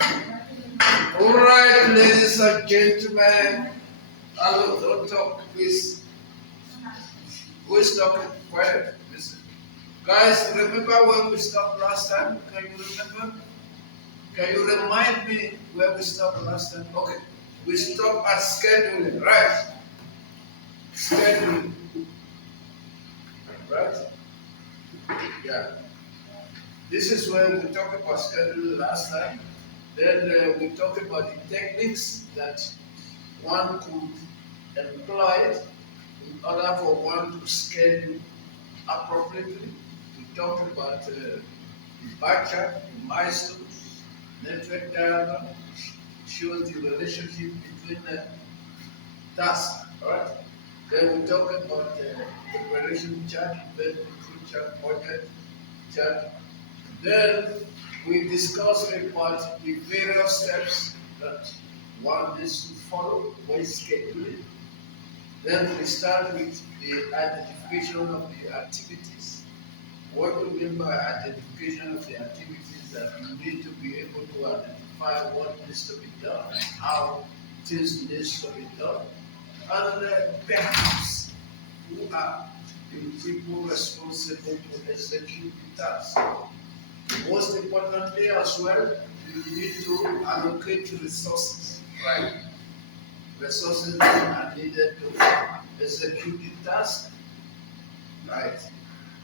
All right, ladies and gentlemen. Hello, don't talk, please. Who is talking? Quiet. Listen. Guys, remember where we stopped last time? Can you remember? Can you remind me where we stopped last time? Okay. We stopped at scheduling, right? Scheduling, right? Yeah. This is where we talked about scheduling last time. Then we talked about the techniques that one could employ in order for one to schedule appropriately. We talked about the bar chart, the milestones, network diagram, shows the relationship between the tasks, alright? Then we talk about the preparation chart, then control chart, budget chart. Then we discuss about the various steps that one needs to follow when scheduling. Then we start with the identification of the activities. What do we mean by identification of the activities? That you need to be able to identify what needs to be done and how things needs to be done. And perhaps who are the people responsible to execute the task. Most importantly as well, you need to allocate resources, right? Resources that are needed to execute the task, right?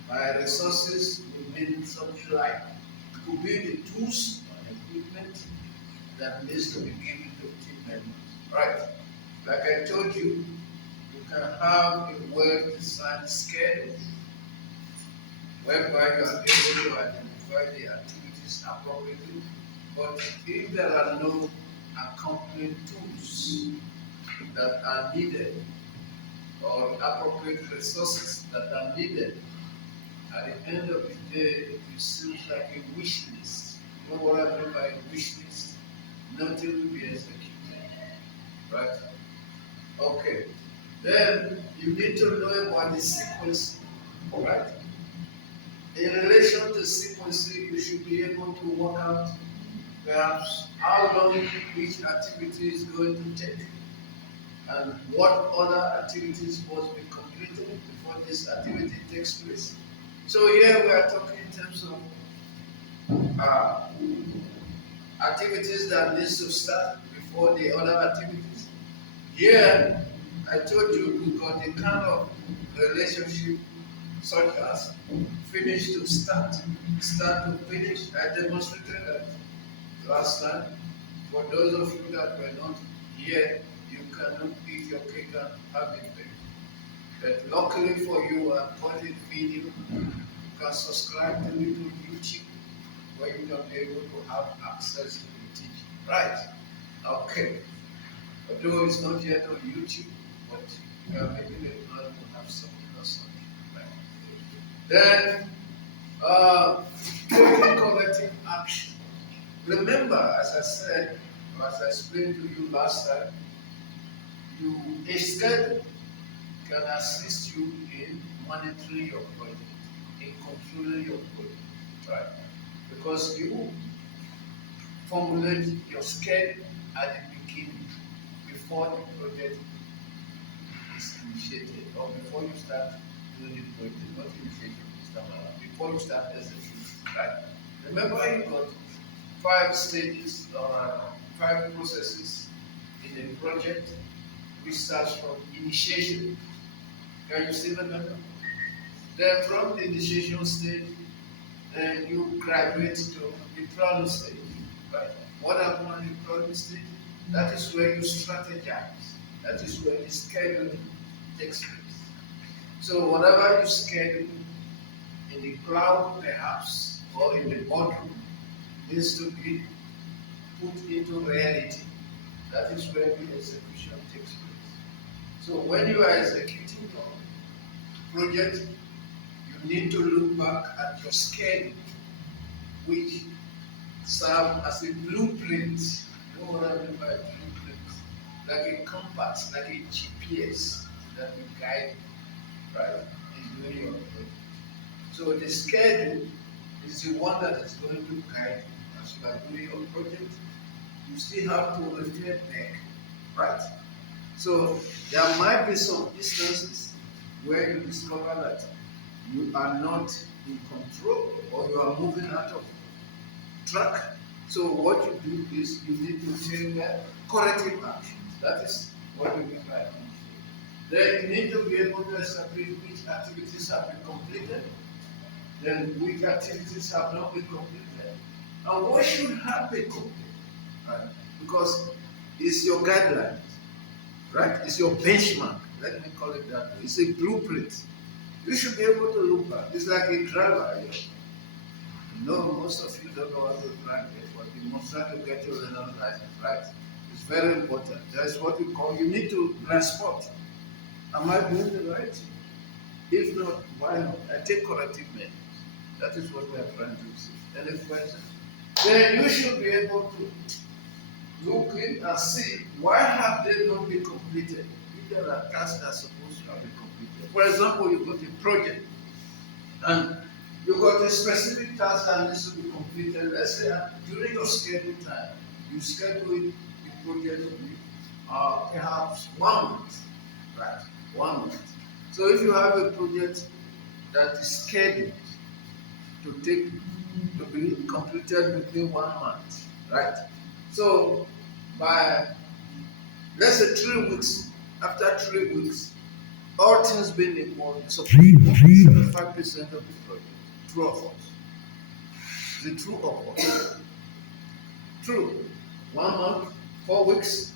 By resources, we mean something like it could be the tools and equipment that needs to be given to team members, right? Like I told you, you can have a well-designed schedule whereby you are able to identify the activities appropriately, but if there are no accompanying tools that are needed or appropriate resources that are needed, at the end of the day, it seems like a wish list. You know what I mean by a wish list? Nothing will be executed, right? Okay. Then you need to know about the sequence, right? In relation to sequencing, you should be able to work out perhaps how long each activity is going to take and what other activities must be completed before this activity takes place. So here we are talking in terms of activities that needs to start before the other activities. Here, I told you we got a kind of relationship such as finish to start, start to finish. I demonstrated that last time. For those of you that were not here, you cannot eat your cake and have it back. But luckily for you, I got a video. You can subscribe to me to YouTube where you can be able to have access to the teaching. Right? Okay. Although it's not yet on YouTube, but we are making a plan to have something or something. Right? Then, taking corrective action. Remember, as I said, as I explained to you last time, a schedule can assist you in monitoring your project, in controlling your project, right? Because you formulate your schedule at the beginning, before the project is initiated, or before you start doing the project, not initiation, before you start executing, right? Remember, you got 5 stages or 5 processes in a project, which starts from initiation. Can you still remember? Then from the initiation stage, then you graduate to the planning stage. Right? What happens at the planning stage? That is where you strategize. That is where the scheduling takes place. So whatever you schedule in the cloud perhaps, or in the boardroom, needs to be put into reality. That is where the execution takes place. So when you are executing your project, you need to look back at your schedule, which serve as a blueprint. You know what I mean by blueprint? Like a compass, like a GPS that will guide you, right, in doing your project. So the schedule is the one that is going to guide you as you are doing your project, you still have to refer back, right? So there might be some instances where you discover that you are not in control or you are moving out of track. So what you do is you need to take corrective actions. That is what we mean by control. Then you need to be able to establish which activities have been completed, then which activities have not been completed, and what should have been completed. Right? Because it's your guideline, right? It's your benchmark. Let me call it that way. It's a blueprint. You should be able to look back. It's like a driver. You know, most of you don't know how to drive yet, but you must try to get your learner's license, right? It's very important. That's what we call, you need to transport. Am I doing the right thing? If not, why not? I take corrective measures. That is what we are trying to see. Any questions? Then you should be able to look in and see why have they not been completed. If there are tasks that are supposed to have been completed. For example, you got a project and you got a specific task that needs to be completed. Let's say during your scheduled time, you schedule the project to be perhaps 1 month, right? 1 month. So if you have a project that is scheduled to be completed within 1 month, right? So by, let's say, 3 weeks, after 3 weeks, all things being equal, it's supposed to be 75% of the project. True or false? The true or false? True. 1 month, 4 weeks,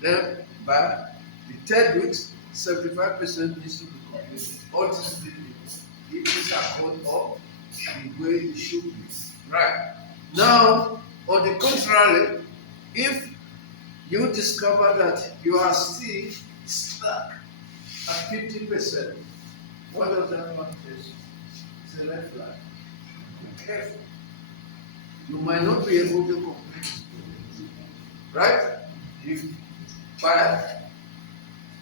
then by the third weeks, 75% needs to be completed. All things being equal. It is according of the way it should be. Right. Now, on the contrary, if you discover that you are still stuck at 50%, what does that mean? It's a red flag. Be careful. You might not be able to complete this project. Right? If by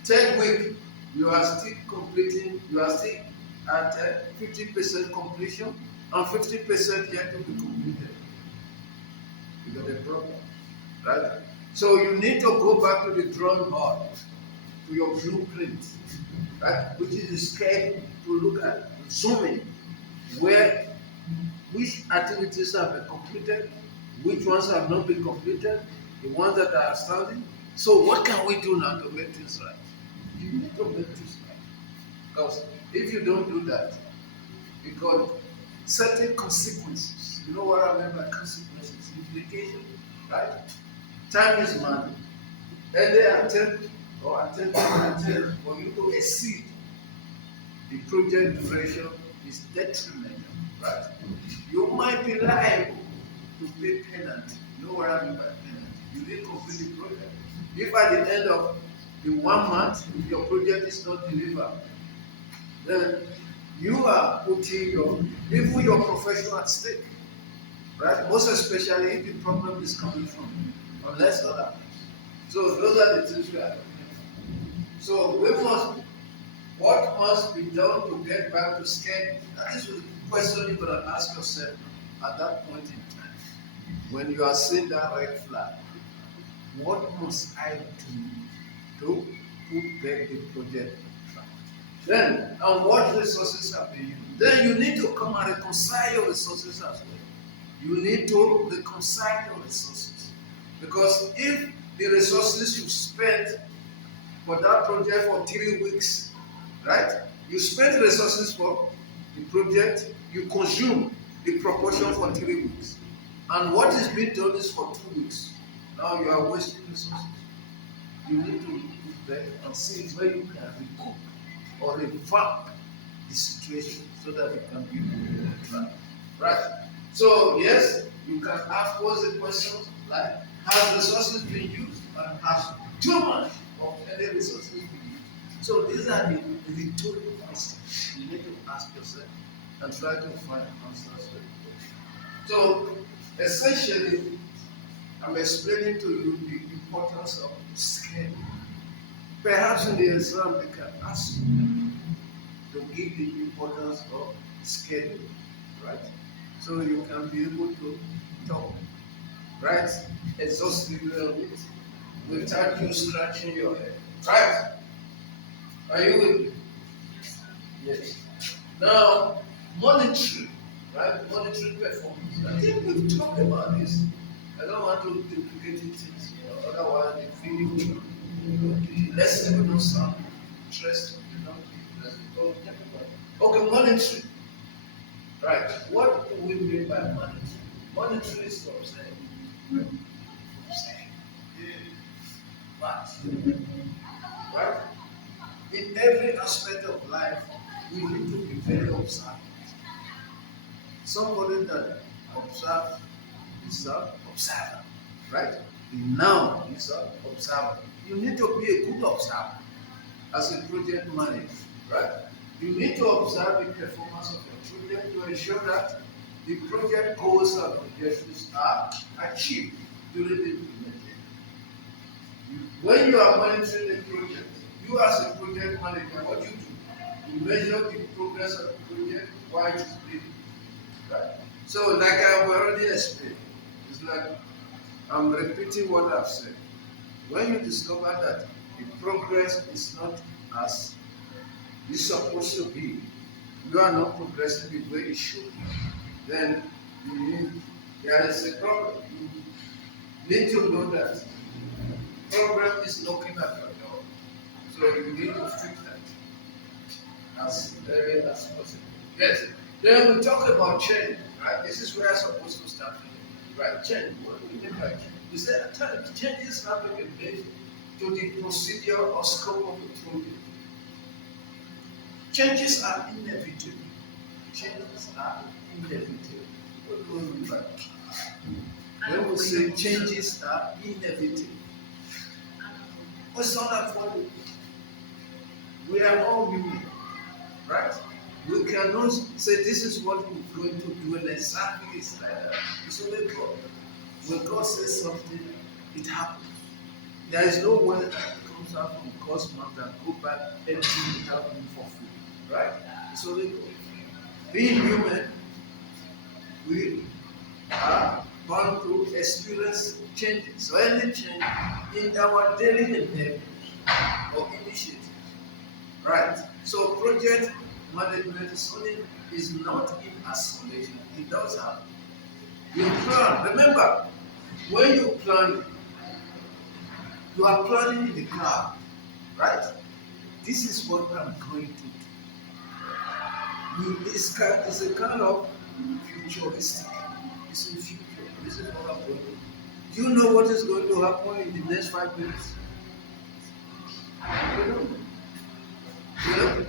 10 week you are still completing, you are still at 50% completion and 50% yet to be completed, you got a problem. Right? So you need to go back to the drawing board, to your blueprint, right? Which is the scale to look at, zooming, where which activities have been completed, which ones have not been completed, the ones that are outstanding. So what can we do now to make things right? You need to make things right. Because if you don't do that, you got certain consequences. You know what I mean by consequences? Implication, right? Time is money. Any attempt for you to exceed the project duration is detrimental, right? You might be liable to pay penalty. You know what I mean by penalty? You didn't complete the project. If at the end of the 1 month your project is not delivered, then you are putting even your profession at stake, right? Most especially if the problem is coming from you, unless other. So those are the things we are looking for. So what must be done to get back to scale? That is the question you're going to ask yourself at that point in time. When you are seeing that red flag, what must I do to put back the project on track? Then, and what resources have been used? Then you need to come and reconcile your resources as well. You need to reconcile your resources. Because if the resources you spent for that project for 3 weeks, right? You spent resources for the project, you consume the proportion for 3 weeks. And what is being done is for 2 weeks. Now you are wasting resources. You need to look back and see where you can recoup or revamp the situation so that it can be on track. Right? So yes, you can ask us a question like, has resources been used and has too much of any resources been used? So these are the rhetorical questions you need to ask yourself and try to find answers to it. So essentially, I'm explaining to you the importance of scale. Perhaps in the exam they can ask you to give the importance of scheduling, right? So you can be able to talk, right? exhaustively on it without you scratching your head. Right? Are you with me? Yes. Now, monitoring, right? Monitoring performance. I think we've talked about this. I don't want to duplicate it, otherwise the video, the lesson will not sound interesting, Okay, monitoring. Right. What do we mean by monitoring? Monitoring is to observe. But, right? In every aspect of life, we need to be very observant. Somebody that observes is an observer, right? The noun is an observer. You need to be a good observer as a project manager, right? You need to observe the performance of your project to ensure that the project goals and objectives are achieved during the implementation. When you are monitoring the project, you as a project manager, what you do, you measure the progress of the project while it is being, right? So, like I've already explained, it's like I'm repeating what I've said. When you discover that the progress is not as it's supposed to be, you are not progressing the way it should be, then there is a problem. You need to know that the problem is knocking at your door. So you need to fix that as early as possible. Yes. Then we talk about change, right? This is where I'm supposed to start from. Right, change. What do we mean by change? We say at times changes have been made to the procedure or scope of the project. Changes are inevitable. Changes are inevitable. What do we mean by that? When we say changes are inevitable, what's not avoidable? We are all human, right? We cannot say this is what we're going to do and exactly it's like that. It's only God. When God says something, it happens. There is no way that comes out from God's mouth and go back empty without being fulfilled. Right? It's only God. Being human, we are bound to experience changes. So any change in our daily endeavors or initiatives. Right? So project management is not in isolation. It does happen. You plan. Remember, when you plan, you are planning in the cloud, right? This is what I'm going to do. It's a kind of futuristic. It's in future. This is what I'm going to do. Do you know what is going to happen in the next 5 minutes? You know?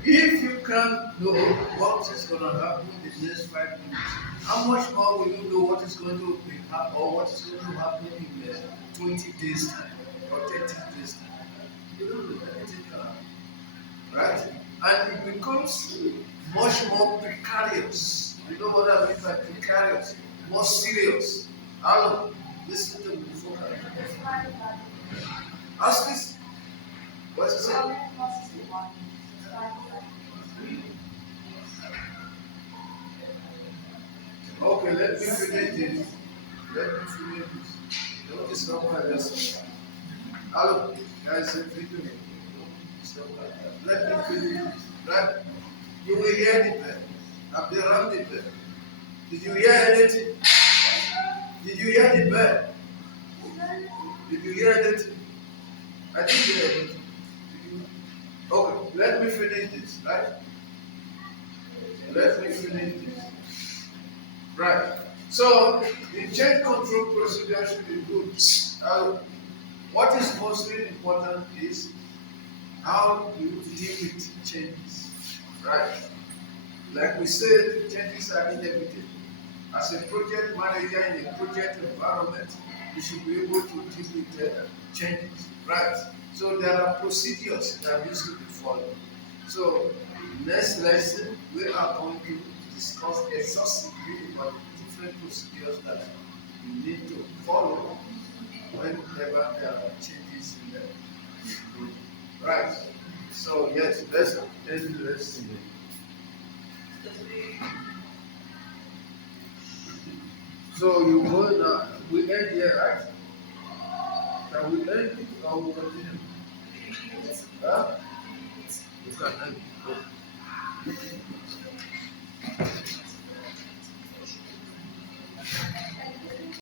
If you can't know what is going to happen in the next 5 minutes, how much more will you know what is going to happen or what is going to happen in 20 days time or 30 days time? You don't know anything can happen, right? And it becomes much more precarious. You know what I mean by precarious? More serious. Alan, listen to me before I ask this. What's it say? Okay, let me finish this. Don't disturb my lesson. Hello, guys, video. Let me finish this. Right? You will hear the bell. I've been around the bell. Did you hear anything? Did you hear the bell? Did you hear anything? I didn't hear anything. Okay, let me finish this, right? Let me finish this. Right. So the change control procedure should be good. What is mostly important is how you deal with changes. Right. Like we said, changes are inevitable. As a project manager in a project environment, you should be able to deal with changes. Right. So there are procedures that need to be followed. So next lesson we are going to discuss exhaustively about different procedures that you need to follow whenever there are changes in the project. Right. So yes, let's end the lesson. So you go we end here, right? Or we continue? Huh? You can end.